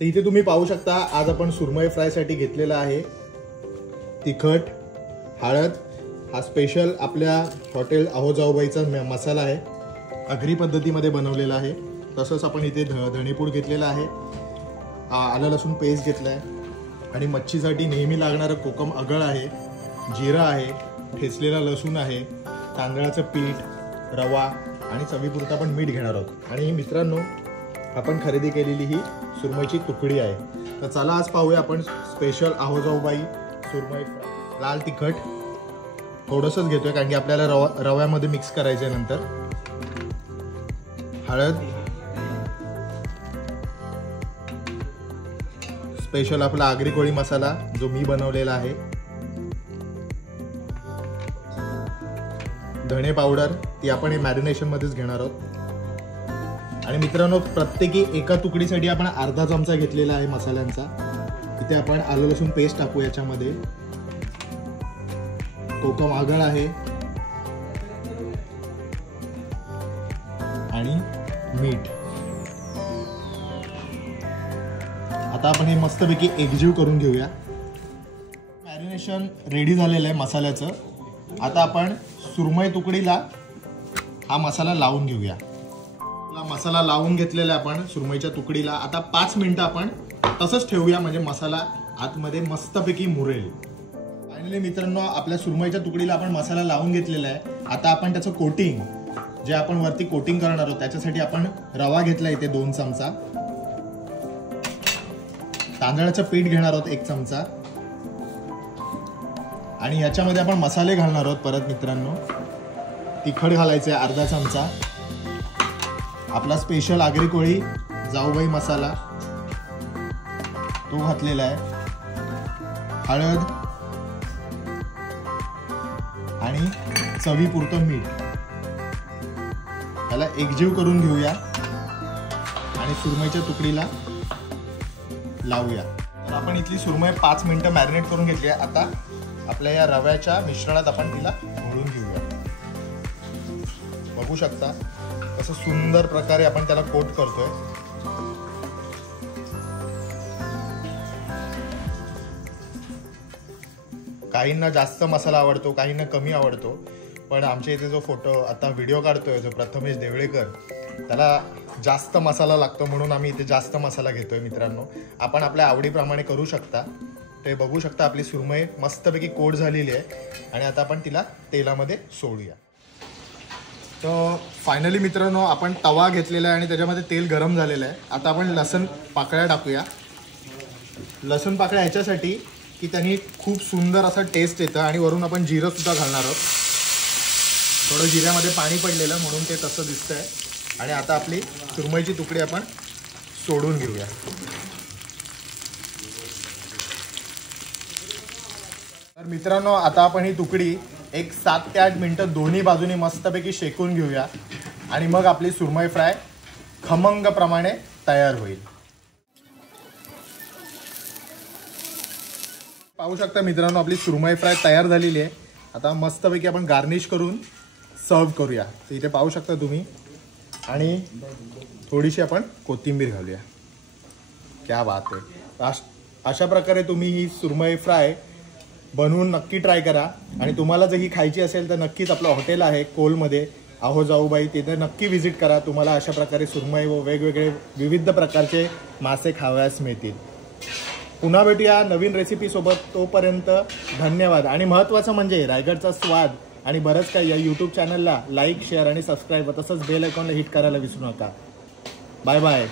तर इथे तुम्ही पाहू शकता आज आपण सुरमई फ्रायसाठी घेतलेला आहे तिखट, हळद, हा स्पेशल आपल्या हॉटेल आहोजाऊबाईचा मसाला आहे, आगरी पद्धतीमध्ये बनवलेला आहे। तसंच आपण इथे धणेपूड घेतलेला आहे, आलं लसूण पेस्ट घेतलाय आणि मच्छीसाठी नेहमी लागणारं कोकम आगळ आहे, जिरा आहे, ठेचलेला लसूण आहे, तांदळाचं पीठ, रवा आणि चवीपुरता आपण मीठ घेणार आहोत। आणि मित्रांनो आपण खरेदी केलेली ही सुरमईची तुकडी आहे। तर चला आज पाहूया आपण स्पेशल आहोजाऊबाई सुरमई फ्राय। लाल तिखट थोडंसंच घेतोय कारण की आपल्याला रव्यामध्ये मिक्स करायचं आहे नंतर। हळद, स्पेशल आपला आगरी कोळी मसाला जो मी बनवलेला आहे, धणे पावडर ती आपण हे मॅरिनेशन मध्येच घेणार आहोत। आणि मित्रांनो प्रत्येकी एका तुकडीसाठी आपण अर्धा चमचा घेतलेला आहे मसाल्यांचा। इथे आपण आलं लसूण पेस्ट टाकू, याच्यामध्ये कोकम आगळ आहे आणि मीठ। आता आपण हे मस्तपैकी एकजीव करून घेऊया। मॅरिनेशन रेडी झालेलं आहे मसाल्याचं। आता आपण सुरमई तुकडीला हा मसाला लावून घेऊया। मसाला लावून घेतलेला आपण सुरमईच्या तुकडीला। आता 5 मिनिटं आपण तसंच ठेवूया म्हणजे मसाला आतमध्ये मस्तपैकी मुरेल। फायनली मित्रांनो आपल्या सुरमईच्या तुकडीला आपण मसाला लावून घेतलेला आहे। आता आपण त्याचं कोटिंग जे आपण वरती कोटिंग करणार आहोत त्याच्यासाठी आपण रवा घेतला इथे 2 चमचा, तांदळाचं पीठ घेणार आहोत 1 चमचा आणि याच्यामध्ये आपण मसाले घालणार आहोत परत मित्रांनो। तिखट घालायचं आहे अर्धा चमचा, आपला स्पेशल आगरी कोळी जाऊबाई मसाला तो घातलेला आहे, हळद आणि चवीपुरतं मीठ। त्याला एकजीव करून घेऊया आणि सुरमईच्या तुकडीला लावूया। तर आपण इथली सुरमई 5 मिनिटं मॅरिनेट करून घेतली आहे। आता आपल्या या रव्याच्या मिश्रणात आपण तिला घोळून घेऊया। बघू शकता कसं सुंदर प्रकारे आपण त्याला कोट करतोय। काहींना जास्त मसाला आवडतो, काहींना कमी आवडतो, पण आमच्या इथे जो फोटो आता व्हिडिओ काढतोय जो प्रथमेश देवळेकर त्याला जास्त मसाला लागतो म्हणून आम्ही इथे जास्त मसाला घेतोय। मित्रांनो आपण आपल्या आवडीप्रमाणे करू शकता। ते बघू शकता आपली सुरमई मस्तपैकी कोट झालेली आहे आणि आता आपण तिला तेलामध्ये सोडूया। तर फायनली मित्रांनो आपण तवा घेतलेला आहे आणि त्याच्यामध्ये तेल गरम झालेलं आहे। आता आपण लसूण पाकळ्या टाकूया। लसूण पाकळ्या ह्याच्यासाठी की त्यांनी खूप सुंदर असा टेस्ट येतं आणि वरून आपण जिरं सुद्धा घालणार आहोत। थोडं जिऱ्यामध्ये पाणी पडलेलं म्हणून ते तसं दिसतंय। आणि आता आपली सुरमईची तुकडी आपण सोडून घेऊया। तर मित्रांनो आता आपण ही तुकडी एक 7 ते 8 मिनिटं दोन्ही बाजूनी मस्तपैकी शेकून घेऊया आणि मग आपली सुरमई फ्राय खमंग प्रमाणे तयार होईल। पाहू शकता मित्रांनो आपली सुरमई फ्राय तयार झालेली आहे। आता मस्तपैकी आपण गार्निश करून सर्व करूया। तर इथे पाहू शकता तुम्ही आणि थोडीशी आपण कोथिंबीर घालूया। क्या बात आहे। अशा प्रकारे तुम्ही ही सुरमई फ्राय बनवून नक्की ट्राय करा आणि तुम्हाला जर ही खायची असेल तर नक्कीच आपलं हॉटेल आहे कोलमध्ये आहोजाऊबाई, तिथे नक्की व्हिजिट करा। तुम्हाला अशा प्रकारे सुरमई व वेगवेगळे विविध प्रकारचे मासे खावयास मिळतील। पुन्हा भेटूया नवीन रेसिपीसोबत, तोपर्यंत धन्यवाद। आणि महत्त्वाचं म्हणजे रायगडचा स्वाद आणि बरंच काही या यूट्यूब चॅनलला लाईक, शेअर आणि सबस्क्राईब तसंच बेल आयकॉनला हिट करायला विसरू नका। Bye bye.